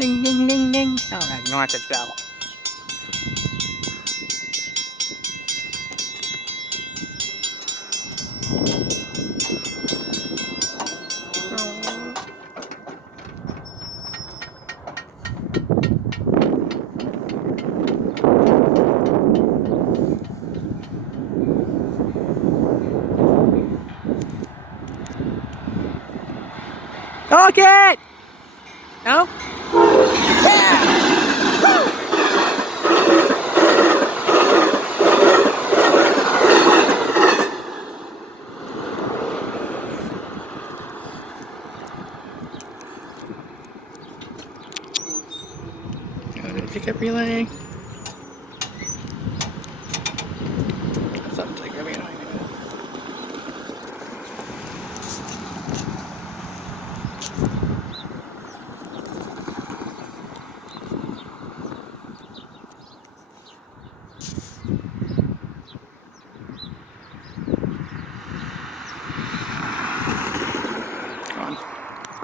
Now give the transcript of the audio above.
Ding, ding, ding, ding. Oh, ignore the bell. Okay. No? Yeah! Go to pickup relay.